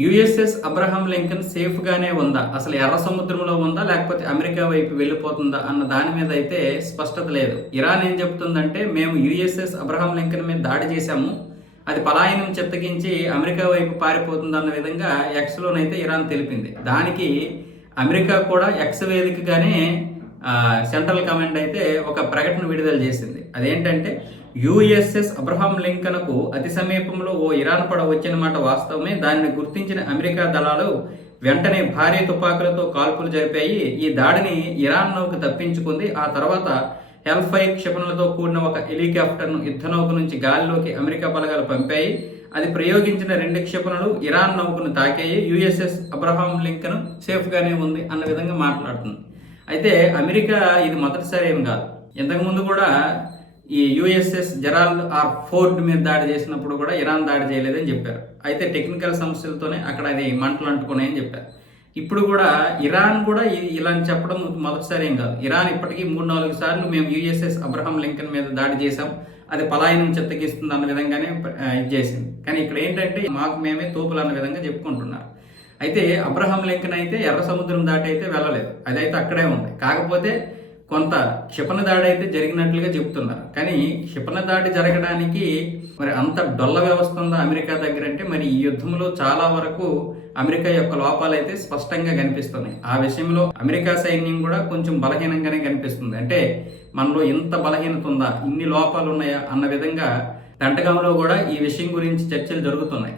USS Abraham Lincoln సేఫ్గానే ఉందా? అసలు ఎర్ర సముద్రంలో ఉందా? లేకపోతే అమెరికా వైపు వెళ్ళిపోతుందా? అన్న దాని మీద అయితే స్పష్టత లేదు. ఇరాన్ ఏం చెప్తుందంటే, మేము యుఎస్ఎస్ అబ్రహాం లింకన్ మీద దాడి చేశాము, అది పలాయనం చిత్తగించి అమెరికా వైపు పారిపోతుందన్న విధంగా ఎక్స్లోనైతే ఇరాన్ తెలిపింది. దానికి అమెరికా కూడా ఎక్స్ వేదికగానే సెంట్రల్ కమాండ్ అయితే ఒక ప్రకటన విడుదల చేసింది. అదేంటంటే, యుఎస్ఎస్ అబ్రహాం లింకన్కు అతి సమీపంలో ఓ ఇరాన్ పడవ వచ్చిన మాట వాస్తవమే. దానిని గుర్తించిన అమెరికా దళాలు వెంటనే భారీ తుపాకులతో కాల్పులు జరిపాయి. ఈ దాడిని ఇరాన్ నౌక తప్పించుకుంది. ఆ తర్వాత హెల్ఫైర్ క్షిపణులతో కూడిన ఒక హెలికాప్టర్ను యుద్ధ నౌక నుంచి గాలిలోకి అమెరికా బలగాలు పంపాయి. అది ప్రయోగించిన 2 క్షిపణులు ఇరాన్ నౌకను తాకాయి. యుఎస్ఎస్ అబ్రహాం లింకన్ సేఫ్గానే ఉంది అన్న విధంగా మాట్లాడుతుంది. అయితే అమెరికా ఇది మొదటిసారి ఏం కాదు. ఇంతకుముందు కూడా ఈ యుఎస్ఎస్ జెరాల్డ్ ఆర్ ఫోర్డ్ మీద దాడి చేసినప్పుడు కూడా ఇరాన్ దాడి చేయలేదని చెప్పారు. అయితే టెక్నికల్ సమస్యలతోనే అక్కడ అది మంటలు అంటుకున్నాయని చెప్పారు. ఇప్పుడు కూడా ఇరాన్ కూడా ఇలా చెప్పడం మొదటిసారి ఏం కాదు. ఇరాన్ ఇప్పటికీ 3-4 సార్లు మేము యుఎస్ఎస్ అబ్రహాం లింకన్ మీద దాడి చేశాం, అది పలాయనం చిత్తగిస్తుంది అన్న విధంగానే ఇది చేసింది. కానీ ఇక్కడ ఏంటంటే మాకు మేమే తోపులు అన్న విధంగా చెప్పుకుంటున్నారు. అయితే అబ్రహాం లింకన్ అయితే ఎర్ర సముద్రం దాటి అయితే వెళ్ళలేదు, అదైతే అక్కడే ఉంది. కాకపోతే కొంత క్షిపణ దాడి అయితే జరిగినట్లుగా చెప్తున్నారు. కానీ క్షిపణ దాడి జరగడానికి మరి అంత డొల్ల వ్యవస్థ ఉందా అమెరికా దగ్గర అంటే, మరి ఈ యుద్ధంలో చాలా వరకు అమెరికా యొక్క లోపాలు అయితే స్పష్టంగా కనిపిస్తున్నాయి. ఆ విషయంలో అమెరికా సైన్యం కూడా కొంచెం బలహీనంగానే కనిపిస్తుంది. అంటే మనలో ఇంత బలహీనత ఉందా, ఇన్ని లోపాలు ఉన్నాయా అన్న విధంగా పెంటగాంలో కూడా ఈ విషయం గురించి చర్చలు జరుగుతున్నాయి.